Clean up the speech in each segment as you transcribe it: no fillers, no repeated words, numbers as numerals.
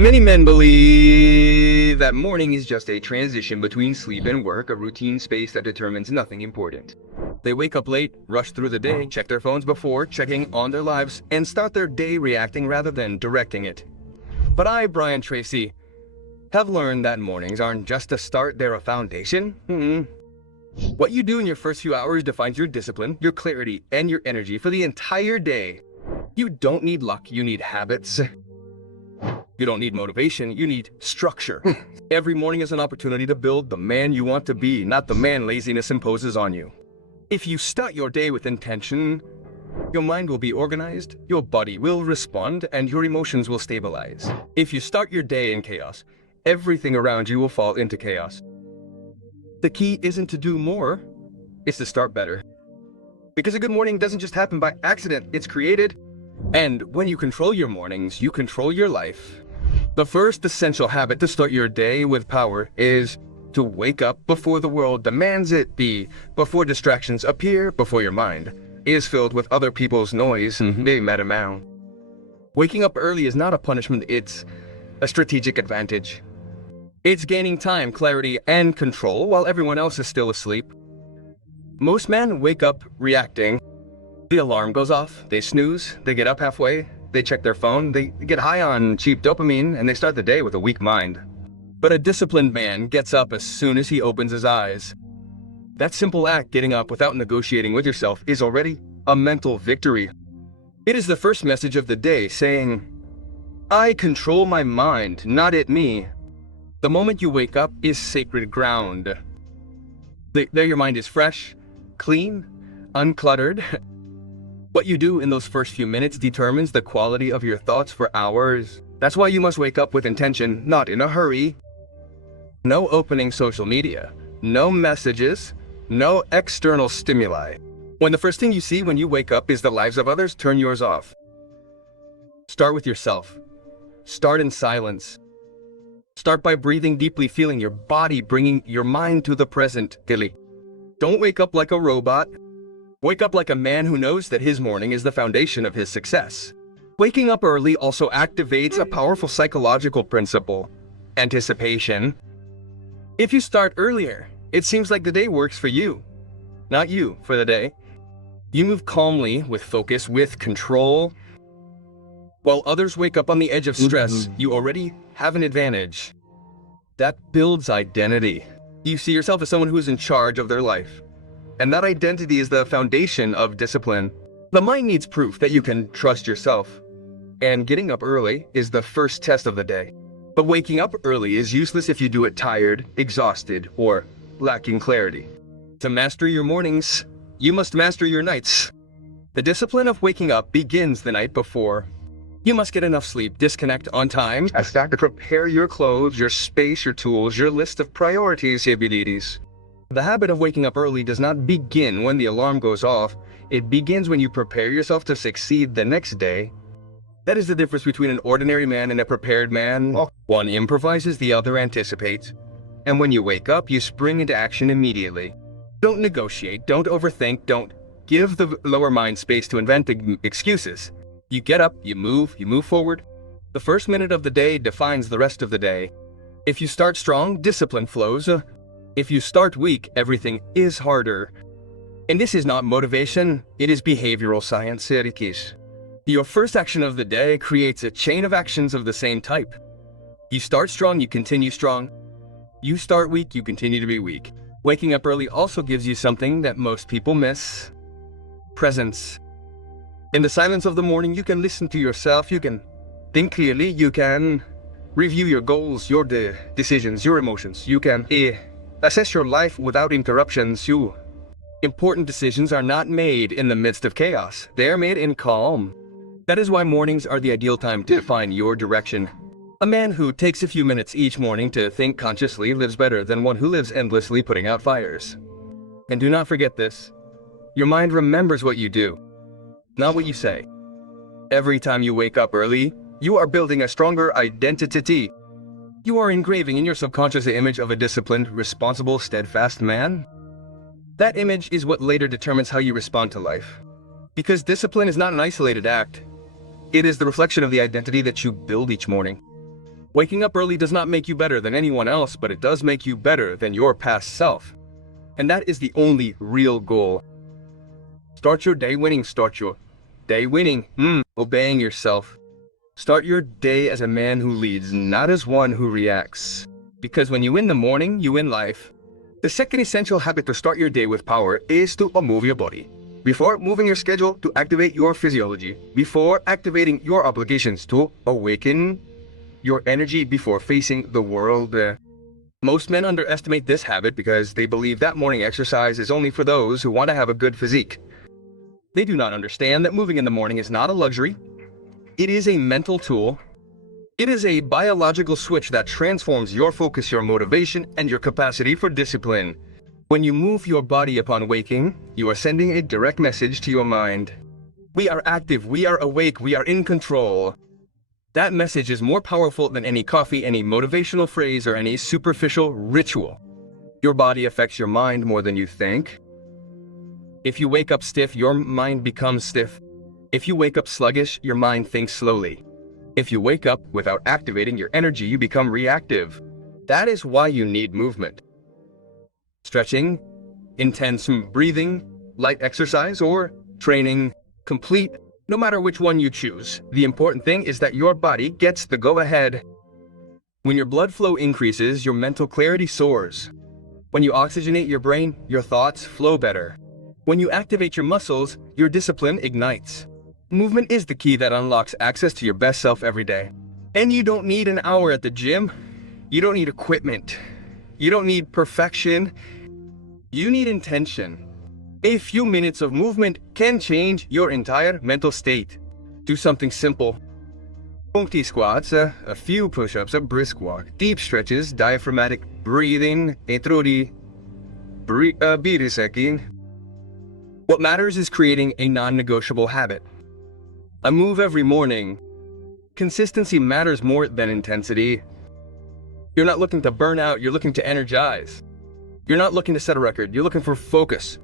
Many men believe that morning is just a transition between sleep and work, a routine space that determines nothing important. They wake up late, rush through the day, check their phones before checking on their lives, and start their day reacting rather than directing it. But I, Tracy, have learned that mornings aren't just a start, they're a foundation. What you do in your first few hours defines your discipline, your clarity, and your energy for the entire day. You don't need luck, you need habits. You don't need motivation, you need structure. Every morning is an opportunity to build the man you want to be, not the man laziness imposes on you. If you start your day with intention, your mind will be organized, your body will respond, and your emotions will stabilize. If you start your day in chaos, everything around you will fall into chaos. The key isn't to do more, it's to start better. Because a good morning doesn't just happen by accident, it's created. And when you control your mornings, you control your life. The first essential habit to start your day with power is to wake up before the world demands it be, before distractions appear, before your mind is filled with other people's noise. Waking up early is not a punishment, it's a strategic advantage. It's gaining time, clarity, and control while everyone else is still asleep. Most men wake up reacting. The alarm goes off, they snooze, they get up halfway, they check their phone, they get high on cheap dopamine, and they start the day with a weak mind. But a disciplined man gets up as soon as he opens his eyes. That simple act, getting up without negotiating with yourself, is already a mental victory. It is the first message of the day saying, I control my mind, not it me. The moment you wake up is sacred ground. There your mind is fresh, clean, uncluttered. What you do in those first few minutes determines the quality of your thoughts for hours. That's why you must wake up with intention, not in a hurry. No opening social media, no messages, no external stimuli. When the first thing you see when you wake up is the lives of others, turn yours off. Start with yourself. Start in silence. Start by breathing deeply, feeling your body, bringing your mind to the present. Don't wake up like a robot. Wake up like a man who knows that his morning is the foundation of his success. Waking up early also activates a powerful psychological principle: anticipation. If you start earlier, it seems like the day works for you, not you for the day. You move calmly, with focus, with control. While others wake up on the edge of stress, you already have an advantage. That builds identity. You see yourself as someone who is in charge of their life. And that identity is the foundation of discipline. The mind needs proof that you can trust yourself. And getting up early is the first test of the day. But waking up early is useless if you do it tired, exhausted, or lacking clarity. To master your mornings, you must master your nights. The discipline of waking up begins the night before. You must get enough sleep, disconnect on time, prepare your clothes, your space, your tools, your list of priorities, abilities. The habit of waking up early does not begin when the alarm goes off. It begins when you prepare yourself to succeed the next day. That is the difference between an ordinary man and a prepared man. One improvises, the other anticipates. And when you wake up, you spring into action immediately. Don't negotiate, don't overthink, don't give the lower mind space to invent excuses. You get up, you move forward. The first minute of the day defines the rest of the day. If you start strong, discipline flows. If you start weak, everything is harder. And this is not motivation, it is behavioral science. Your first action of the day creates a chain of actions of the same type. You start strong, you continue strong. You start weak, you continue to be weak. Waking up early also gives you something that most people miss: presence. In the silence of the morning, you can listen to yourself, you can think clearly, you can review your goals, your decisions, your emotions. You can assess your life without interruptions. Important decisions are not made in the midst of chaos. They are made in calm. That is why mornings are the ideal time to define your direction. A man who takes a few minutes each morning to think consciously lives better than one who lives endlessly putting out fires. And do not forget this: your mind remembers what you do, not what you say. Every time you wake up early, you are building a stronger identity. You are engraving in your subconscious the image of a disciplined, responsible, steadfast man. That image is what later determines how you respond to life. Because discipline is not an isolated act. It is the reflection of the identity that you build each morning. Waking up early does not make you better than anyone else, but it does make you better than your past self. And that is the only real goal. Start your day winning. Start your day winning. Obeying yourself. Start your day as a man who leads, not as one who reacts. Because when you win the morning, you win life. The second essential habit to start your day with power is to move your body. Before moving your schedule, to activate your physiology. Before activating your obligations, to awaken your energy before facing the world. Most men underestimate this habit because they believe that morning exercise is only for those who want to have a good physique. They do not understand that moving in the morning is not a luxury. It is a mental tool. It is a biological switch that transforms your focus, your motivation, and your capacity for discipline. When you move your body upon waking, you are sending a direct message to your mind. We are active, we are awake, we are in control. That message is more powerful than any coffee, any motivational phrase, or any superficial ritual. Your body affects your mind more than you think. If you wake up stiff, your mind becomes stiff. If you wake up sluggish, your mind thinks slowly. If you wake up without activating your energy, you become reactive. That is why you need movement. Stretching, intense breathing, light exercise, or training, complete. No matter which one you choose, the important thing is that your body gets the go-ahead. When your blood flow increases, your mental clarity soars. When you oxygenate your brain, your thoughts flow better. When you activate your muscles, your discipline ignites. Movement is the key that unlocks access to your best self every day. And you don't need an hour at the gym. You don't need equipment. You don't need perfection. You need intention. A few minutes of movement can change your entire mental state. Do something simple. 20 squats, a few push-ups, a brisk walk, deep stretches, diaphragmatic breathing, birisekin. What matters is creating a non-negotiable habit. I move every morning. Consistency matters more than intensity. You're not looking to burn out, you're looking to energize. You're not looking to set a record, you're looking for focus.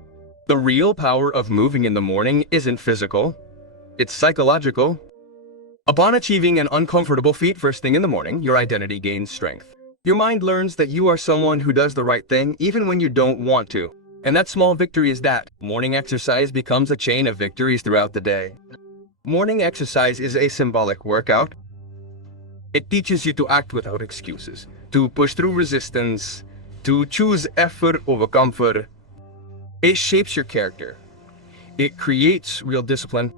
The real power of moving in the morning isn't physical, it's psychological. Upon achieving an uncomfortable feat first thing in the morning, your identity gains strength. Your mind learns that you are someone who does the right thing even when you don't want to. And that small victory is that. Morning exercise becomes a chain of victories throughout the day. Morning exercise is a symbolic workout. It teaches you to act without excuses, to push through resistance, to choose effort over comfort. It shapes your character. It creates real discipline.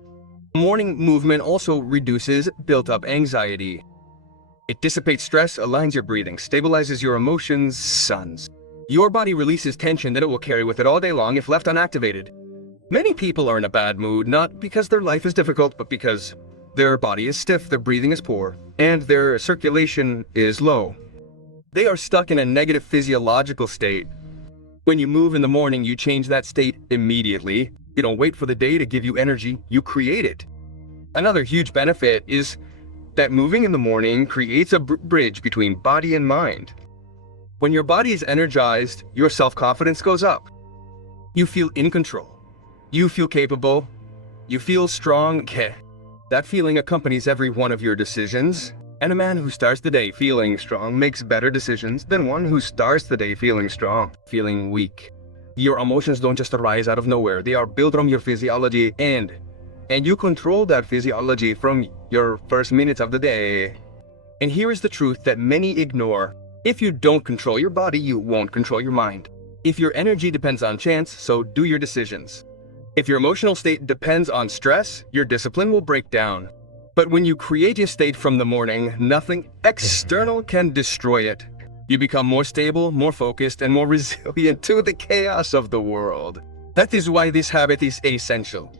Morning movement also reduces built-up anxiety. It dissipates stress, aligns your breathing, stabilizes your emotions, sons. Your body releases tension that it will carry with it all day long if left unactivated. Many people are in a bad mood, not because their life is difficult, but because their body is stiff, their breathing is poor, and their circulation is low. They are stuck in a negative physiological state. When you move in the morning, you change that state immediately. You don't wait for the day to give you energy, you create it. Another huge benefit is that moving in the morning creates a bridge between body and mind. When your body is energized, your self-confidence goes up. You feel in control. You feel capable. You feel strong. That feeling accompanies every one of your decisions. And a man who starts the day feeling strong makes better decisions than one who starts the day feeling strong, feeling weak. Your emotions don't just arise out of nowhere. They are built from your physiology and you control that physiology from your first minutes of the day. And here is the truth that many ignore. If you don't control your body, you won't control your mind. If your energy depends on chance, so do your decisions. If your emotional state depends on stress, your discipline will break down. But when you create your state from the morning, nothing external can destroy it. You become more stable, more focused, and more resilient to the chaos of the world. That is why this habit is essential.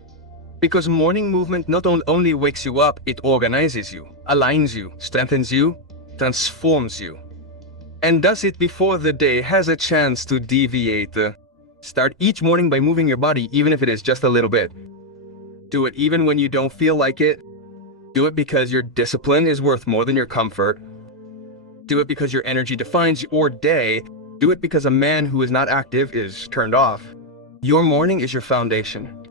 Because morning movement not only wakes you up, it organizes you, aligns you, strengthens you, transforms you. And does it before the day has a chance to deviate. Start each morning by moving your body, even if it is just a little bit. Do it even when you don't feel like it. Do it because your discipline is worth more than your comfort. Do it because your energy defines your day. Do it because a man who is not active is turned off. Your morning is your foundation.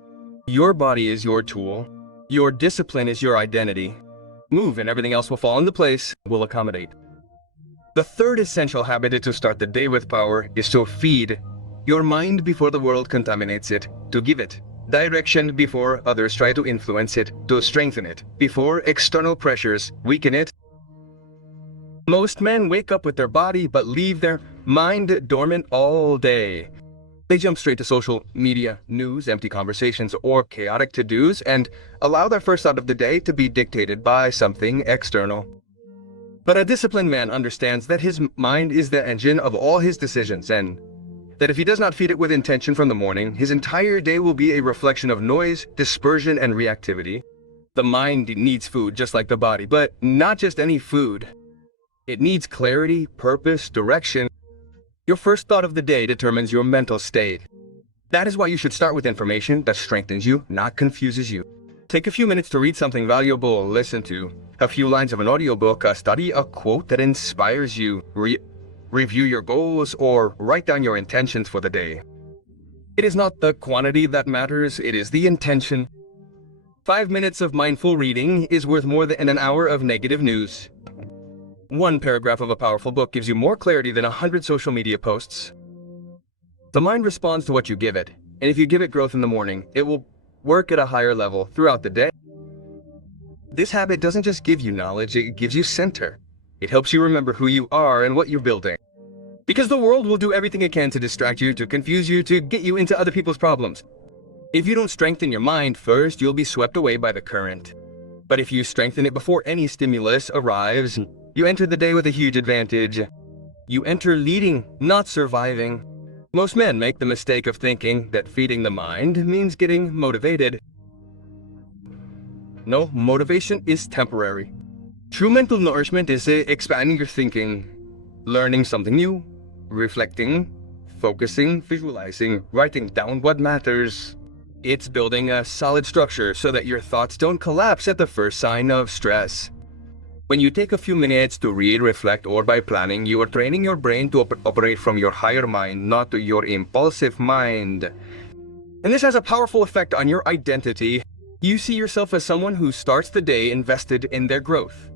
Your body is your tool. Your discipline is your identity. Move and everything else will fall into place, will accommodate. The third essential habit to start the day with power is to feed your mind before the world contaminates it, to give it direction before others try to influence it, to strengthen it before external pressures weaken it. Most men wake up with their body but leave their mind dormant all day. They jump straight to social media, news, empty conversations, or chaotic to-dos and allow their first thought of the day to be dictated by something external. But a disciplined man understands that his mind is the engine of all his decisions, and that if he does not feed it with intention from the morning, his entire day will be a reflection of noise, dispersion, and reactivity. The mind needs food just like the body, but not just any food. It needs clarity, purpose, direction. Your first thought of the day determines your mental state. That is why you should start with information that strengthens you, not confuses you. Take a few minutes to read something valuable, listen to a few lines of an audiobook, study a quote that inspires you, review your goals, or write down your intentions for the day. It is not the quantity that matters, it is the intention. 5 minutes of mindful reading is worth more than an hour of negative news. One paragraph of a powerful book gives you more clarity than 100 social media posts. The mind responds to what you give it, and if you give it growth in the morning, it will work at a higher level throughout the day. This habit doesn't just give you knowledge, it gives you center. It helps you remember who you are and what you're building. Because the world will do everything it can to distract you, to confuse you, to get you into other people's problems. If you don't strengthen your mind first, you'll be swept away by the current. But if you strengthen it before any stimulus arrives, you enter the day with a huge advantage. You enter leading, not surviving. Most men make the mistake of thinking that feeding the mind means getting motivated. No, motivation is temporary. True mental nourishment is expanding your thinking, learning something new, reflecting, focusing, visualizing, writing down what matters. It's building a solid structure so that your thoughts don't collapse at the first sign of stress. When you take a few minutes to read, reflect, or by planning, you are training your brain to operate from your higher mind, not your impulsive mind. And this has a powerful effect on your identity. You see yourself as someone who starts the day invested in their growth.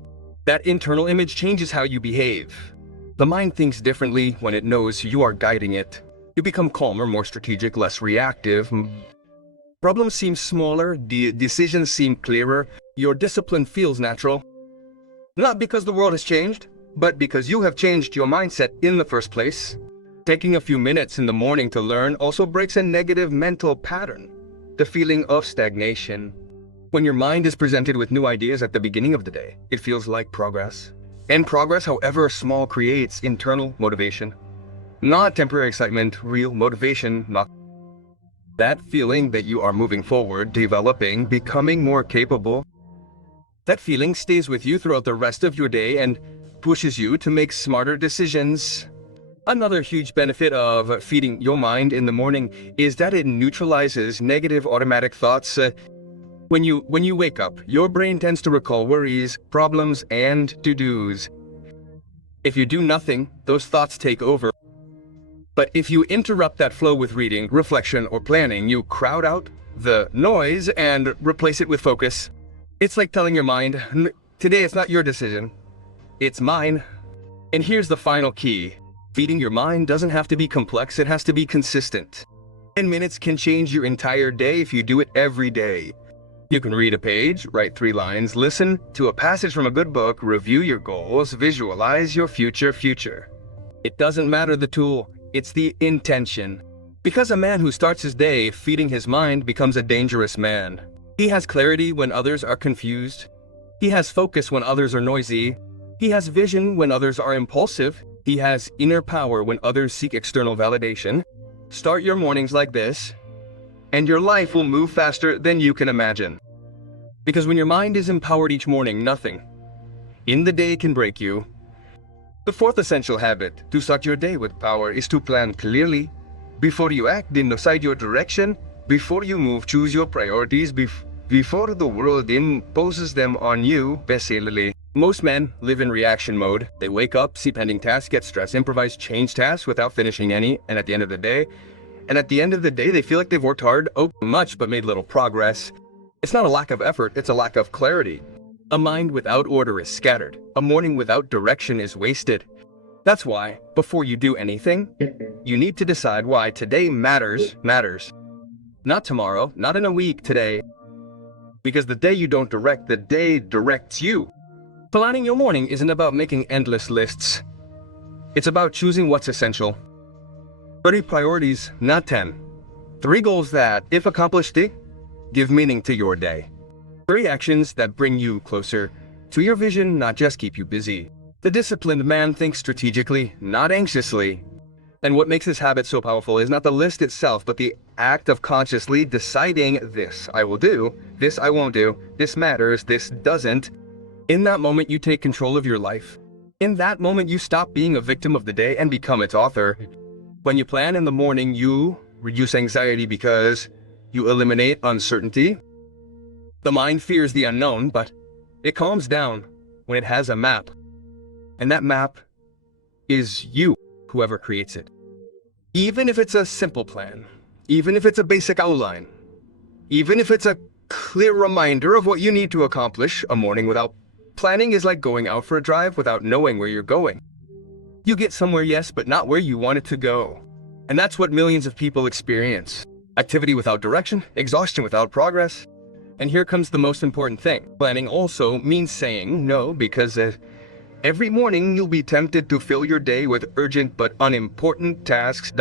That internal image changes how you behave. The mind thinks differently when it knows you are guiding it. You become calmer, more strategic, less reactive. Problems seem smaller, decisions seem clearer, your discipline feels natural. Not because the world has changed, but because you have changed your mindset in the first place. Taking a few minutes in the morning to learn also breaks a negative mental pattern, the feeling of stagnation. When your mind is presented with new ideas at the beginning of the day, it feels like progress. And progress, however small, creates internal motivation. Not temporary excitement, real motivation, not that feeling that you are moving forward, developing, becoming more capable. That feeling stays with you throughout the rest of your day and pushes you to make smarter decisions. Another huge benefit of feeding your mind in the morning is that it neutralizes negative automatic thoughts. When you wake up, your brain tends to recall worries, problems, and to-dos. If you do nothing, those thoughts take over. But if you interrupt that flow with reading, reflection, or planning, you crowd out the noise and replace it with focus. It's like telling your mind, today it's not your decision, it's mine. And here's the final key. Feeding your mind doesn't have to be complex, it has to be consistent. 10 minutes can change your entire day if you do it every day. You can read a page, write 3 lines, listen to a passage from a good book, review your goals, visualize your future. It doesn't matter the tool, it's the intention. Because a man who starts his day feeding his mind becomes a dangerous man. He has clarity when others are confused. He has focus when others are noisy. He has vision when others are impulsive. He has inner power when others seek external validation. Start your mornings like this, and your life will move faster than you can imagine. Because when your mind is empowered each morning, nothing in the day can break you. The fourth essential habit to start your day with power is to plan clearly. Before you act, decide your direction. Before you move, choose your priorities. Before the world imposes them on you, basically. Most men live in reaction mode. They wake up, see pending tasks, get stressed, improvise, change tasks without finishing any, and at the end of the day, they feel like they've worked hard, much, but made little progress. It's not a lack of effort, it's a lack of clarity. A mind without order is scattered. A morning without direction is wasted. That's why, before you do anything, you need to decide why today matters. Not tomorrow, not in a week, today. Because the day you don't direct, the day directs you. Planning your morning isn't about making endless lists. It's about choosing what's essential. 30 priorities, not 10. 3 goals that, if accomplished, give meaning to your day. 3 actions that bring you closer to your vision, not just keep you busy. The disciplined man thinks strategically, not anxiously. And what makes this habit so powerful is not the list itself, but the act of consciously deciding this I will do, this I won't do, this matters, this doesn't. In that moment, you take control of your life. In that moment, you stop being a victim of the day and become its author. When you plan in the morning, you reduce anxiety because you eliminate uncertainty. The mind fears the unknown, but it calms down when it has a map. And that map is you, whoever creates it. Even if it's a simple plan, even if it's a basic outline, even if it's a clear reminder of what you need to accomplish, a morning without planning is like going out for a drive without knowing where you're going. You get somewhere, yes, but not where you want it to go. And that's what millions of people experience. Activity without direction, exhaustion without progress. And here comes the most important thing. Planning also means saying no, because every morning you'll be tempted to fill your day with urgent but unimportant tasks.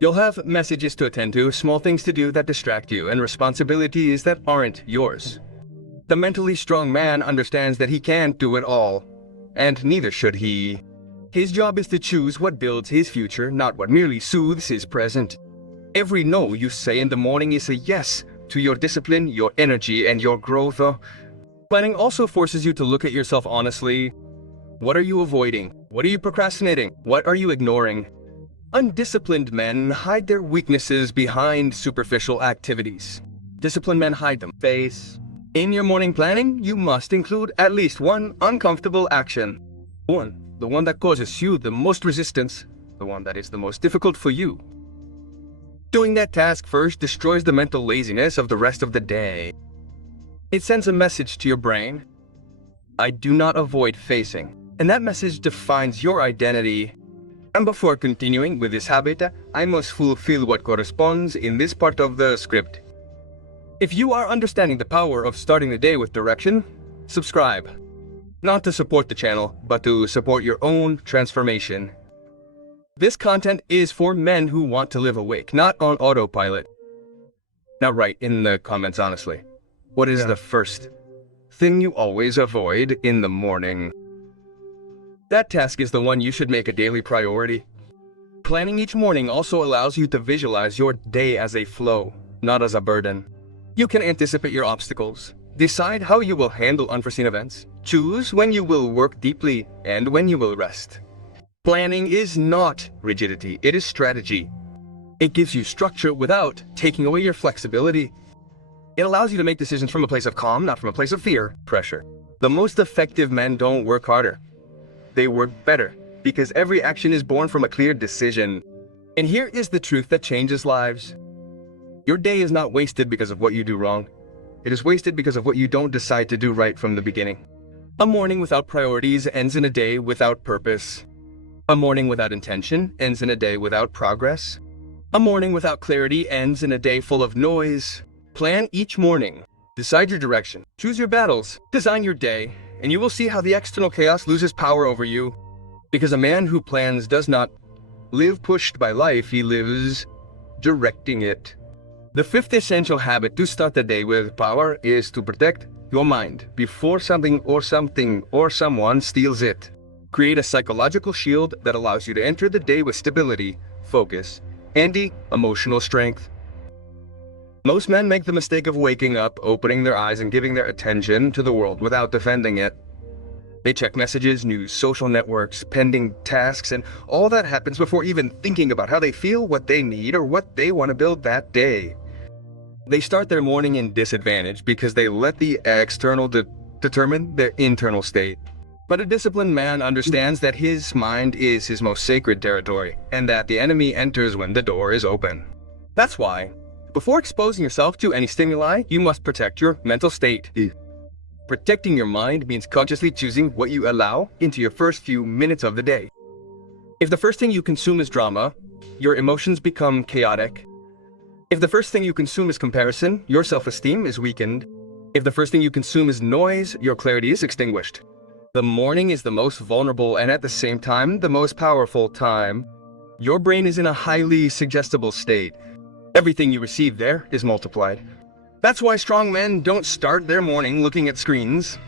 You'll have messages to attend to, small things to do that distract you, and responsibilities that aren't yours. The mentally strong man understands that he can't do it all, and neither should he. His job is to choose what builds his future, not what merely soothes his present. Every no you say in the morning is a yes to your discipline, your energy, and your growth. Planning also forces you to look at yourself honestly. What are you avoiding? What are you procrastinating? What are you ignoring? Undisciplined men hide their weaknesses behind superficial activities. Disciplined men hide them. In your morning planning, you must include at least one uncomfortable action. The one that causes you the most resistance, the one that is the most difficult for you. Doing that task first destroys the mental laziness of the rest of the day. It sends a message to your brain. I do not avoid facing. And that message defines your identity. And before continuing with this habit, I must fulfill what corresponds in this part of the script. If you are understanding the power of starting the day with direction, subscribe. Not to support the channel, but to support your own transformation. This content is for men who want to live awake, not on autopilot. Now write in the comments honestly. What is the first thing you always avoid in the morning? That task is the one you should make a daily priority. Planning each morning also allows you to visualize your day as a flow, not as a burden. You can anticipate your obstacles, decide how you will handle unforeseen events, choose when you will work deeply and when you will rest. Planning is not rigidity, it is strategy. It gives you structure without taking away your flexibility. It allows you to make decisions from a place of calm, not from a place of fear, pressure. The most effective men don't work harder. They work better, because every action is born from a clear decision. And here is the truth that changes lives. Your day is not wasted because of what you do wrong. It is wasted because of what you don't decide to do right from the beginning. A morning without priorities ends in a day without purpose. A morning without intention ends in a day without progress. A morning without clarity ends in a day full of noise. Plan each morning. Decide your direction. Choose your battles. Design your day, and you will see how the external chaos loses power over you. Because a man who plans does not live pushed by life, he lives directing it. The fifth essential habit to start the day with power is to protect your mind before something or someone steals it. Create a psychological shield that allows you to enter the day with stability, focus, and emotional strength. Most men make the mistake of waking up, opening their eyes, and giving their attention to the world without defending it. They check messages, news, social networks, pending tasks, and all that happens before even thinking about how they feel, what they need, or what they want to build that day. They start their morning in disadvantage because they let the external determine their internal state. But a disciplined man understands that his mind is his most sacred territory, and that the enemy enters when the door is open. That's why, before exposing yourself to any stimuli, you must protect your mental state. Protecting your mind means consciously choosing what you allow into your first few minutes of the day. If the first thing you consume is drama, your emotions become chaotic. If the first thing you consume is comparison, your self-esteem is weakened. If the first thing you consume is noise, your clarity is extinguished. The morning is the most vulnerable and at the same time, the most powerful time. Your brain is in a highly suggestible state. Everything you receive there is multiplied. That's why strong men don't start their morning looking at screens.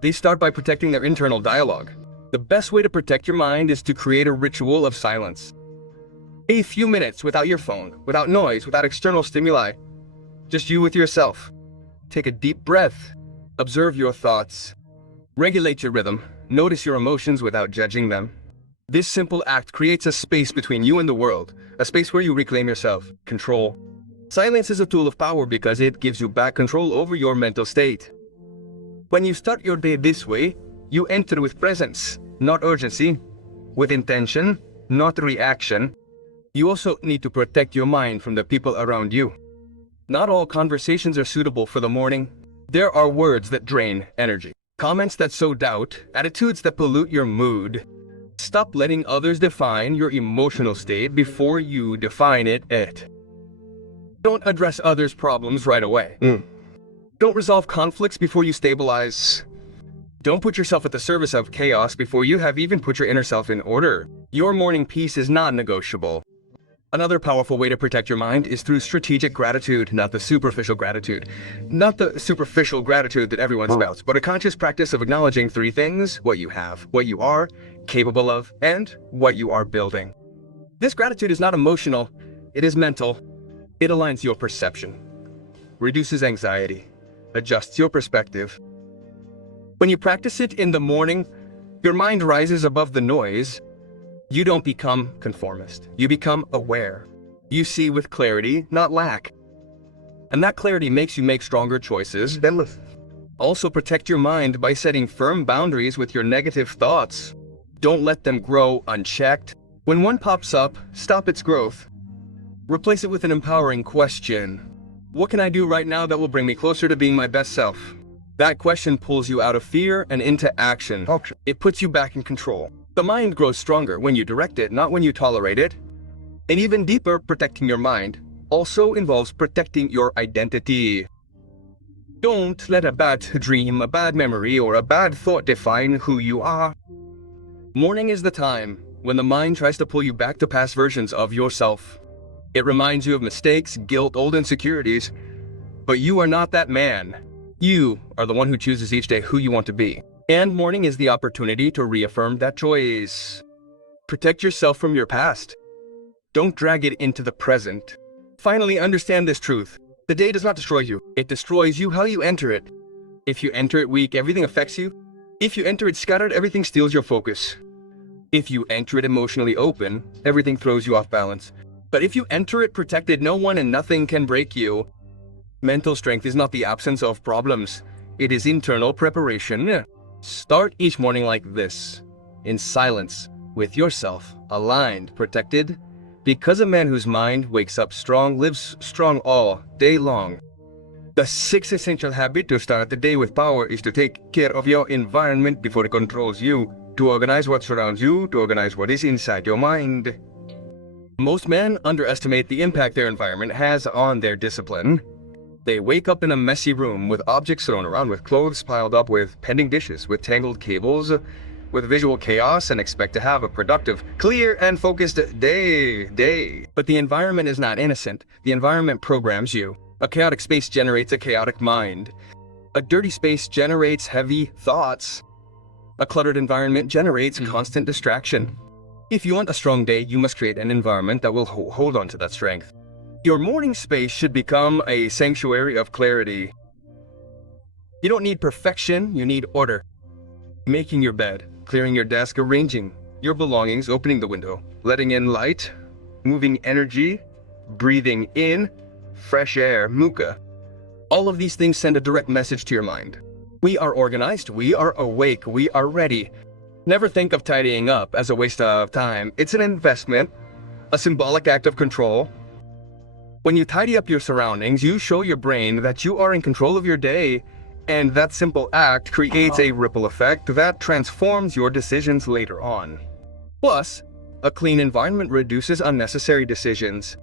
They start by protecting their internal dialogue. The best way to protect your mind is to create a ritual of silence. A few minutes without your phone, without noise, without external stimuli. Just you with yourself. Take a deep breath. Observe your thoughts. Regulate your rhythm. Notice your emotions without judging them. This simple act creates a space between you and the world, a space where you reclaim yourself, control. Silence is a tool of power because it gives you back control over your mental state. When you start your day this way, you enter with presence, not urgency, with intention, not reaction. You also need to protect your mind from the people around you. Not all conversations are suitable for the morning. There are words that drain energy, comments that sow doubt, attitudes that pollute your mood. Stop letting others define your emotional state before you define it. Don't address others' problems right away. Don't resolve conflicts before you stabilize. Don't put yourself at the service of chaos before you have even put your inner self in order. Your morning peace is non-negotiable. Another powerful way to protect your mind is through strategic gratitude, not the superficial gratitude. Not the superficial gratitude that everyone spouts, but a conscious practice of acknowledging three things: what you have, what you are capable of, and what you are building. This gratitude is not emotional, it is mental. It aligns your perception, reduces anxiety, adjusts your perspective. When you practice it in the morning, your mind rises above the noise. You don't become conformist. You become aware. You see with clarity, not lack. And that clarity makes you make stronger choices. Also protect your mind by setting firm boundaries with your negative thoughts. Don't let them grow unchecked. When one pops up, stop its growth. Replace it with an empowering question. What can I do right now that will bring me closer to being my best self? That question pulls you out of fear and into action. It puts you back in control. The mind grows stronger when you direct it, not when you tolerate it. And even deeper, protecting your mind also involves protecting your identity. Don't let a bad dream, a bad memory, or a bad thought define who you are. Morning is the time when the mind tries to pull you back to past versions of yourself. It reminds you of mistakes, guilt, old insecurities. But you are not that man. You are the one who chooses each day who you want to be. And morning is the opportunity to reaffirm that choice. Protect yourself from your past. Don't drag it into the present. Finally, understand this truth. The day does not destroy you. It destroys you how you enter it. If you enter it weak, everything affects you. If you enter it scattered, everything steals your focus. If you enter it emotionally open, everything throws you off balance. But if you enter it protected, no one and nothing can break you. Mental strength is not the absence of problems. It is internal preparation. Start each morning like this, in silence, with yourself, aligned, protected, because a man whose mind wakes up strong lives strong all day long. The sixth essential habit to start the day with power is to take care of your environment before it controls you, to organize what surrounds you, to organize what is inside your mind. Most men underestimate the impact their environment has on their discipline. They wake up in a messy room with objects thrown around, with clothes piled up, with pending dishes, with tangled cables, with visual chaos, and expect to have a productive, clear, and focused day. But the environment is not innocent. The environment programs you. A chaotic space generates a chaotic mind. A dirty space generates heavy thoughts. A cluttered environment generates constant distraction. If you want a strong day, you must create an environment that will hold on to that strength. Your morning space should become a sanctuary of clarity. You don't need perfection, you need order. Making your bed, clearing your desk, arranging your belongings, opening the window, letting in light, moving energy, breathing in fresh air, mukha. All of these things send a direct message to your mind. We are organized, we are awake, we are ready. Never think of tidying up as a waste of time. It's an investment, a symbolic act of control. When you tidy up your surroundings, you show your brain that you are in control of your day, And that simple act creates a ripple effect that transforms your decisions later on. Plus, a clean environment reduces unnecessary decisions.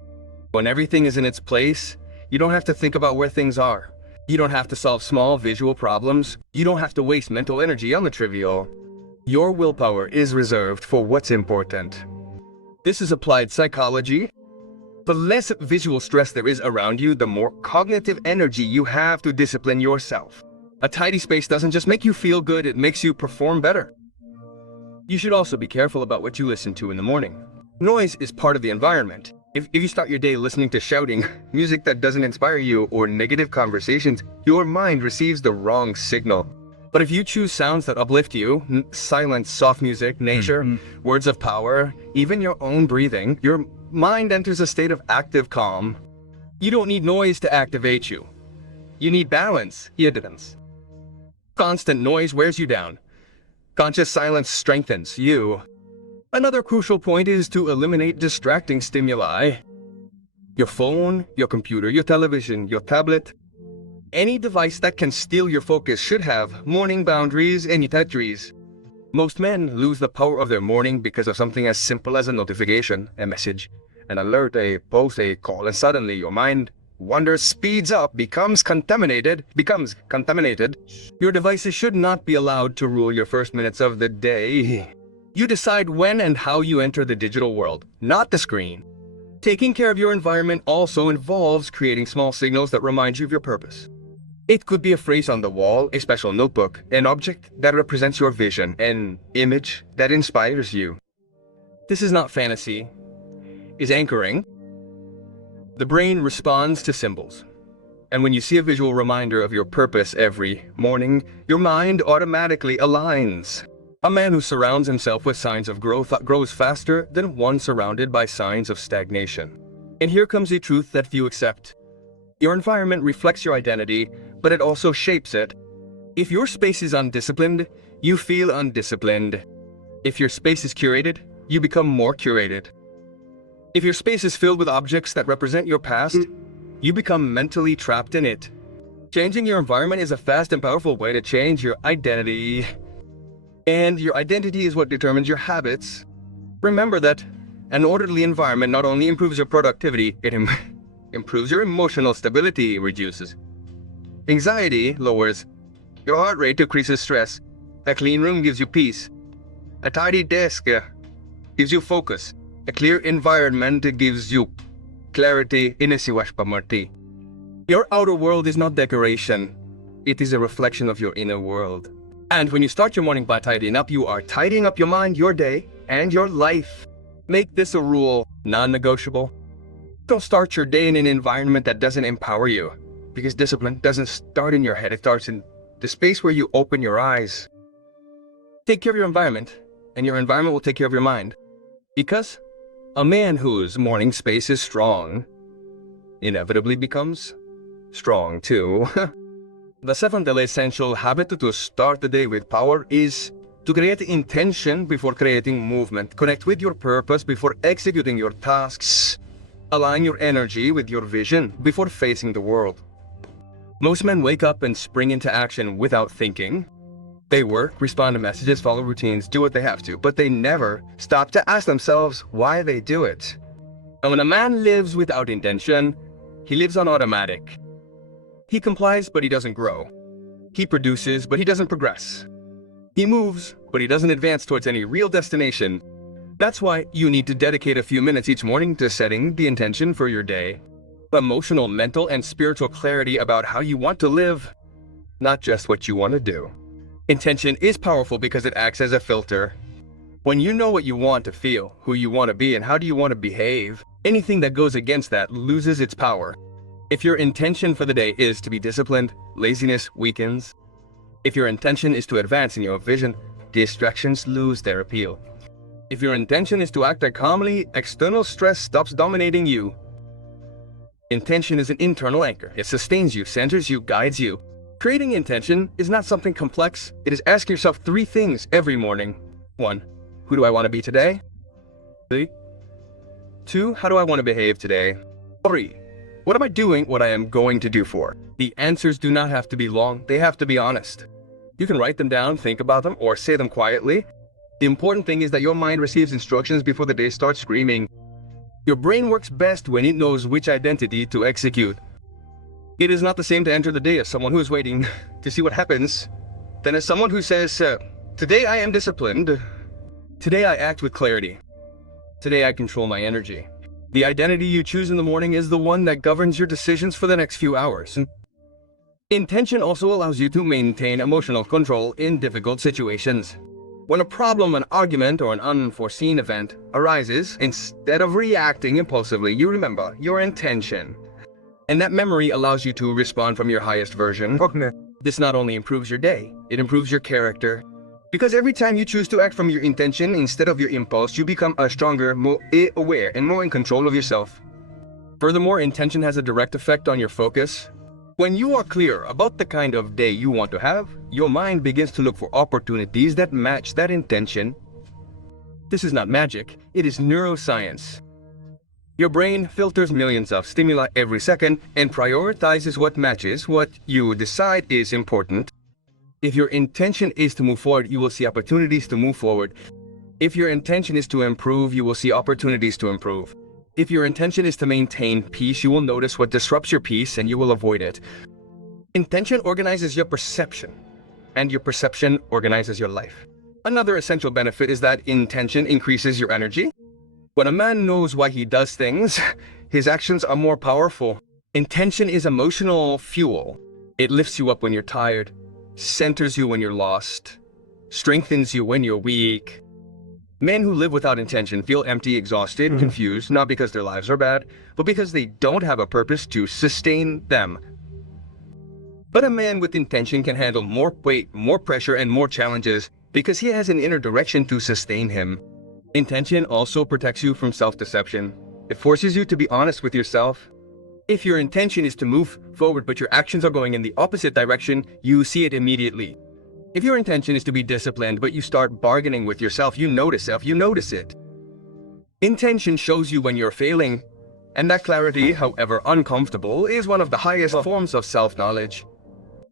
When everything is in its place, you don't have to think about where things are. You don't have to solve small visual problems. You don't have to waste mental energy on the trivial. Your willpower is reserved for what's important. This is applied psychology. The less visual stress there is around you, the more cognitive energy you have to discipline yourself. A tidy space doesn't just make you feel good, it makes you perform better. You should also be careful about what you listen to in the morning. Noise is part of the environment. If you start your day listening to shouting, music that doesn't inspire you, or negative conversations, your mind receives the wrong signal. But if you choose sounds that uplift you, silence, soft music, nature, words of power, even your own breathing, your mind enters a state of active calm. You don't need noise to activate you. You need balance. Constant noise wears you down. Conscious silence strengthens you. Another crucial point is to eliminate distracting stimuli. Your phone, your computer, your television, your tablet. Any device that can steal your focus should have morning boundaries and boundaries. Most men lose the power of their morning because of something as simple as a notification, a message, an alert, a post, a call, and suddenly your mind wanders, speeds up, becomes contaminated. Your devices should not be allowed to rule your first minutes of the day. You decide when and how you enter the digital world, not the screen. Taking care of your environment also involves creating small signals that remind you of your purpose. It could be a phrase on the wall, a special notebook, an object that represents your vision, an image that inspires you. This is not fantasy, it's anchoring. The brain responds to symbols. And when you see a visual reminder of your purpose every morning, your mind automatically aligns. A man who surrounds himself with signs of growth grows faster than one surrounded by signs of stagnation. And here comes a truth that few accept. Your environment reflects your identity, but it also shapes it. If your space is undisciplined, you feel undisciplined. If your space is curated, you become more curated. If your space is filled with objects that represent your past, you become mentally trapped in it. Changing your environment is a fast and powerful way to change your identity. And your identity is what determines your habits. Remember that an orderly environment not only improves your productivity, it improves your emotional stability, reduces anxiety, lowers your heart rate, decreases stress. A clean room gives you peace. A tidy desk gives you focus. A clear environment gives you clarity. Your outer world is not decoration. It is a reflection of your inner world. And when you start your morning by tidying up, you are tidying up your mind, your day, and your life. Make this a rule, non-negotiable. Don't start your day in an environment that doesn't empower you. Because discipline doesn't start in your head, it starts in the space where you open your eyes. Take care of your environment, and your environment will take care of your mind. Because a man whose morning space is strong inevitably becomes strong too. The seventh essential habit to start the day with power is to create intention before creating movement. Connect with your purpose before executing your tasks. Align your energy with your vision before facing the world. Most men wake up and spring into action without thinking. They work, respond to messages, follow routines, do what they have to, but they never stop to ask themselves why they do it. And when a man lives without intention, he lives on automatic. He complies, but he doesn't grow. He produces, but he doesn't progress. He moves, but he doesn't advance towards any real destination. That's why you need to dedicate a few minutes each morning to setting the intention for your day. Emotional, mental, and spiritual clarity about how you want to live, not just what you want to do. Intention is powerful because it acts as a filter. When you know what you want to feel, who you want to be, and how do you want to behave, anything that goes against that loses its power. If your intention for the day is to be disciplined, laziness weakens. If your intention is to advance in your vision, distractions lose their appeal. If your intention is to act calmly, external stress stops dominating you. Intention is an internal anchor. It sustains you, centers you, guides you. Creating intention is not something complex. It is asking yourself 3 things every morning. 1. Who do I want to be today? 3. 2. How do I want to behave today? 3. What am I doing what I am going to do for? The answers do not have to be long, they have to be honest. You can write them down, think about them, or say them quietly. The important thing is that your mind receives instructions before the day starts screaming. Your brain works best when it knows which identity to execute. It is not the same to enter the day as someone who is waiting to see what happens, than as someone who says, today I am disciplined. Today I act with clarity. Today I control my energy. The identity you choose in the morning is the one that governs your decisions for the next few hours. Intention also allows you to maintain emotional control in difficult situations. When a problem, an argument, or an unforeseen event arises, instead of reacting impulsively, you remember your intention. And that memory allows you to respond from your highest version. This not only improves your day, it improves your character. Because every time you choose to act from your intention instead of your impulse, you become a stronger, more aware, and more in control of yourself. Furthermore, intention has a direct effect on your focus. When you are clear about the kind of day you want to have, your mind begins to look for opportunities that match that intention. This is not magic, it is neuroscience. Your brain filters millions of stimuli every second and prioritizes what matches what you decide is important. If your intention is to move forward, you will see opportunities to move forward. If your intention is to improve, you will see opportunities to improve. If your intention is to maintain peace, you will notice what disrupts your peace and you will avoid it. Intention organizes your perception, and your perception organizes your life. Another essential benefit is that intention increases your energy. When a man knows why he does things, his actions are more powerful. Intention is emotional fuel. It lifts you up when you're tired, centers you when you're lost, strengthens you when you're weak. Men who live without intention feel empty, exhausted, confused, not because their lives are bad, but because they don't have a purpose to sustain them. But a man with intention can handle more weight, more pressure, and more challenges because he has an inner direction to sustain him. Intention also protects you from self-deception. It forces you to be honest with yourself. If your intention is to move forward but your actions are going in the opposite direction, you see it immediately. If your intention is to be disciplined but you start bargaining with yourself, you notice it. Intention shows you when you're failing, and that clarity, however uncomfortable, is one of the highest forms of self-knowledge.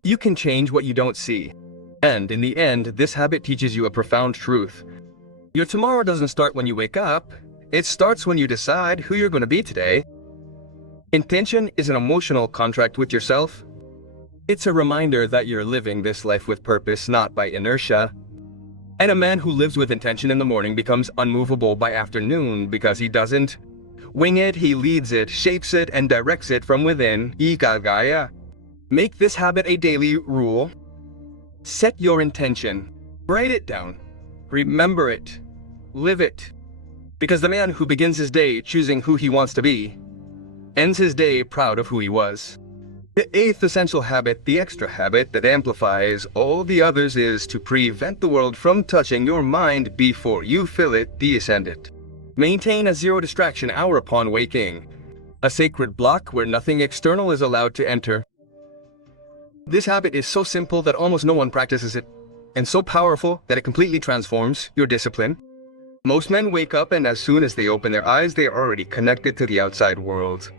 You can change what you don't see. And in the end, this habit teaches you a profound truth. Your tomorrow doesn't start when you wake up, it starts when you decide who you're going to be today. Intention is an emotional contract with yourself. It's a reminder that you're living this life with purpose, not by inertia. And a man who lives with intention in the morning becomes unmovable by afternoon because he doesn't wing it, he leads it, shapes it, and directs it from within. Ikagaya. Make this habit a daily rule. Set your intention. Write it down. Remember it. Live it. Because the man who begins his day choosing who he wants to be ends his day proud of who he was. The eighth essential habit, the extra habit that amplifies all the others, is to prevent the world from touching your mind before you fill it, descend it. Maintain a zero distraction hour upon waking, a sacred block where nothing external is allowed to enter. This habit is so simple that almost no one practices it, and so powerful that it completely transforms your discipline. Most men wake up and as soon as they open their eyes, they are already connected to the outside world.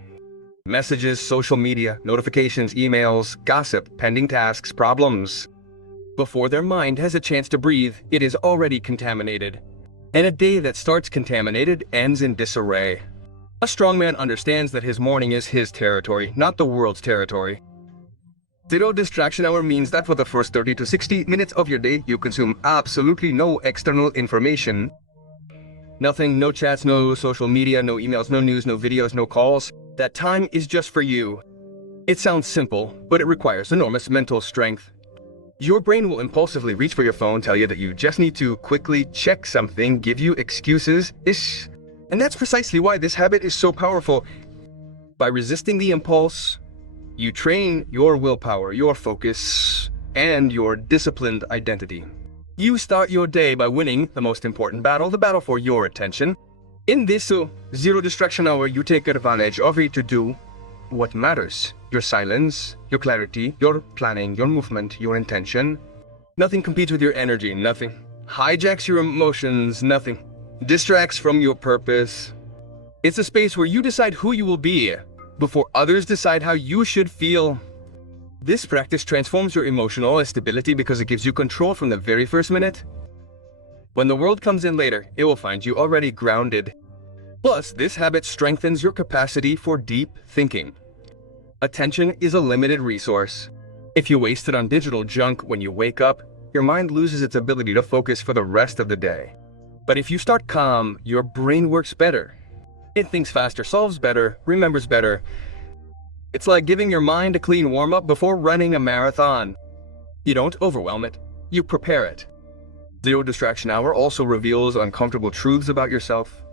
Messages, social media, notifications, emails, gossip, pending tasks, problems. Before their mind has a chance to breathe, it is already contaminated. And a day that starts contaminated ends in disarray. A strong man understands that his morning is his territory, not the world's territory. Zero distraction hour means that for the first 30 to 60 minutes of your day, you consume absolutely no external information. Nothing, no chats, no social media, no emails, no news, no videos, no calls. That time is just for you. It sounds simple, but it requires enormous mental strength. Your brain will impulsively reach for your phone, tell you that you just need to quickly check something, give you excuses. And that's precisely why this habit is so powerful. By resisting the impulse, you train your willpower, your focus, and your disciplined identity. You start your day by winning the most important battle, the battle for your attention. In this zero distraction hour, you take advantage of it to do what matters. Your silence, your clarity, your planning, your movement, your intention. Nothing competes with your energy, nothing hijacks your emotions, nothing distracts from your purpose. It's a space where you decide who you will be, before others decide how you should feel. This practice transforms your emotional stability because it gives you control from the very first minute. When the world comes in later, it will find you already grounded. Plus, this habit strengthens your capacity for deep thinking. Attention is a limited resource. If you waste it on digital junk when you wake up, your mind loses its ability to focus for the rest of the day. But if you start calm, your brain works better. It thinks faster, solves better, remembers better. It's like giving your mind a clean warm-up before running a marathon. You don't overwhelm it, you prepare it. Zero distraction hour also reveals uncomfortable truths about yourself.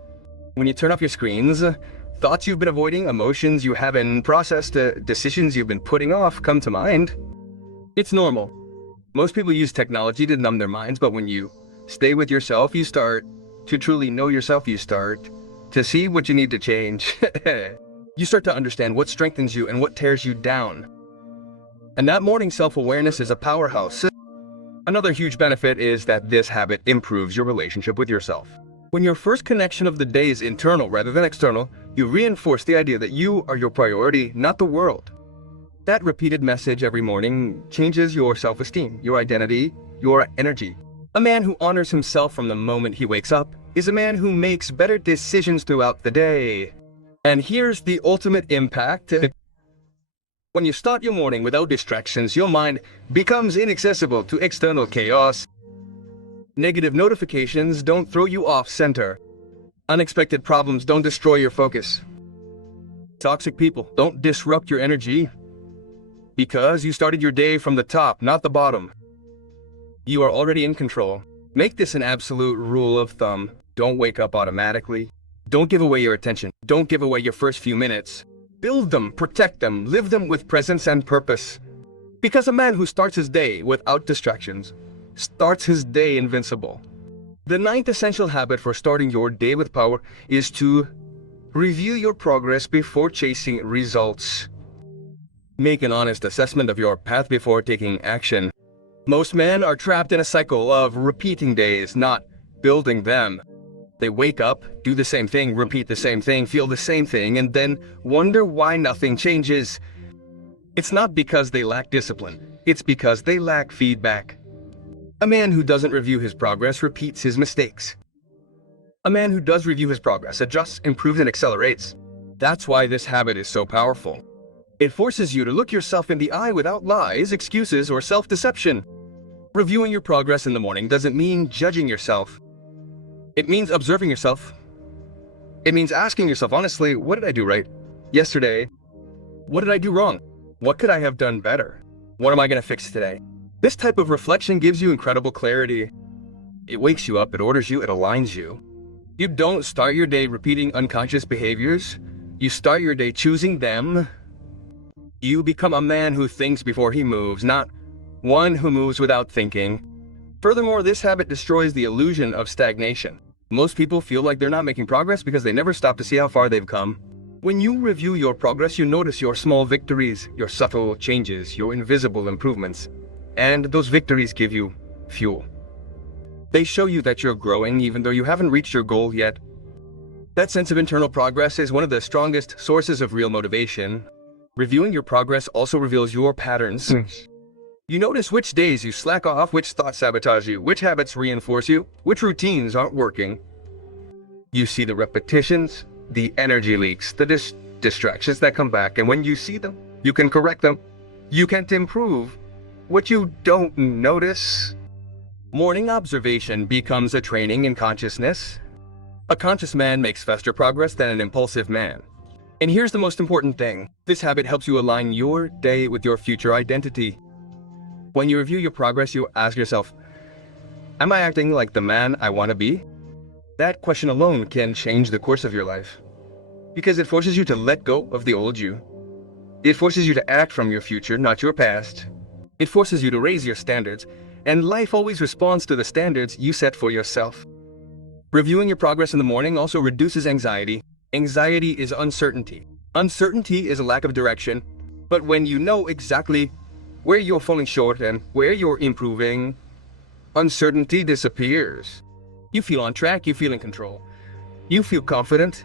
When you turn off your screens, thoughts you've been avoiding, emotions you haven't processed, decisions you've been putting off come to mind. It's normal. Most people use technology to numb their minds, but when you stay with yourself, you start to truly know yourself, you start to see what you need to change. You start to understand what strengthens you and what tears you down. And that morning self-awareness is a powerhouse. Another huge benefit is that this habit improves your relationship with yourself. When your first connection of the day is internal rather than external, you reinforce the idea that you are your priority, not the world. That repeated message every morning changes your self-esteem, your identity, your energy. A man who honors himself from the moment he wakes up is a man who makes better decisions throughout the day. And here's the ultimate impact. When you start your morning without distractions, your mind becomes inaccessible to external chaos. Negative notifications don't throw you off center. Unexpected problems don't destroy your focus. Toxic people don't disrupt your energy. Because you started your day from the top, not the bottom. You are already in control. Make this an absolute rule of thumb. Don't wake up automatically. Don't give away your attention. Don't give away your first few minutes. Build them, protect them, live them with presence and purpose. Because a man who starts his day without distractions starts his day invincible. The ninth essential habit for starting your day with power is to review your progress before chasing results. Make an honest assessment of your path before taking action. Most men are trapped in a cycle of repeating days, not building them. They wake up, do the same thing, repeat the same thing, feel the same thing, and then wonder why nothing changes. It's not because they lack discipline, it's because they lack feedback. A man who doesn't review his progress repeats his mistakes. A man who does review his progress adjusts, improves, and accelerates. That's why this habit is so powerful. It forces you to look yourself in the eye without lies, excuses, or self-deception. Reviewing your progress in the morning doesn't mean judging yourself. It means observing yourself. It means asking yourself honestly, what did I do right yesterday? What did I do wrong? What could I have done better? What am I going to fix today? This type of reflection gives you incredible clarity. It wakes you up, it orders you, it aligns you. You don't start your day repeating unconscious behaviors. You start your day choosing them. You become a man who thinks before he moves, not one who moves without thinking. Furthermore, this habit destroys the illusion of stagnation. Most people feel like they're not making progress because they never stop to see how far they've come. When you review your progress, you notice your small victories, your subtle changes, your invisible improvements. And those victories give you fuel. They show you that you're growing even though you haven't reached your goal yet. That sense of internal progress is one of the strongest sources of real motivation. Reviewing your progress also reveals your patterns. You notice which days you slack off, which thoughts sabotage you, which habits reinforce you, which routines aren't working. You see the repetitions, the energy leaks, the distractions that come back, and when you see them, you can correct them. You can't improve what you don't notice. Morning observation becomes a training in consciousness. A conscious man makes faster progress than an impulsive man. And here's the most important thing. This habit helps you align your day with your future identity. When you review your progress, you ask yourself, am I acting like the man I want to be? That question alone can change the course of your life. Because it forces you to let go of the old you. It forces you to act from your future, not your past. It forces you to raise your standards, and life always responds to the standards you set for yourself. Reviewing your progress in the morning also reduces anxiety. Anxiety is uncertainty. Uncertainty is a lack of direction. But when you know exactly where you're falling short and where you're improving, uncertainty disappears. You feel on track, you feel in control. You feel confident,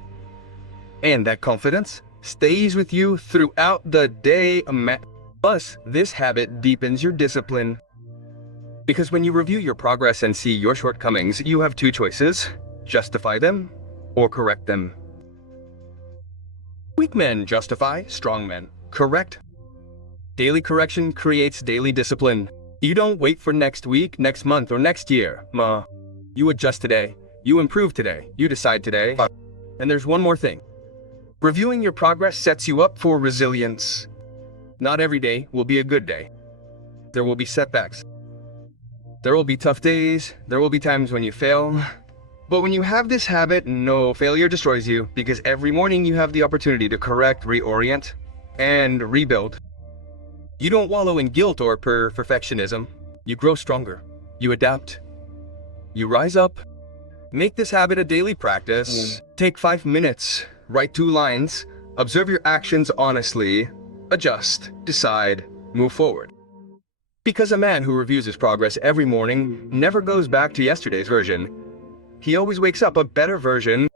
and that confidence stays with you throughout the day. Plus, this habit deepens your discipline. Because when you review your progress and see your shortcomings, you have two choices: justify them or correct them. Weak men justify, strong men correct. Daily correction creates daily discipline. You don't wait for next week, next month, or next year. You adjust today. You improve today. You decide today. And there's one more thing. Reviewing your progress sets you up for resilience. Not every day will be a good day. There will be setbacks. There will be tough days. There will be times when you fail. But when you have this habit, no failure destroys you, because every morning you have the opportunity to correct, reorient, and rebuild. You don't wallow in guilt or perfectionism. You grow stronger. You adapt. You rise up. Make this habit a daily practice. Take 5 minutes. Write 2 lines. Observe your actions honestly. Adjust. Decide. Move forward. Because a man who reviews his progress every morning never goes back to yesterday's version. He always wakes up a better version.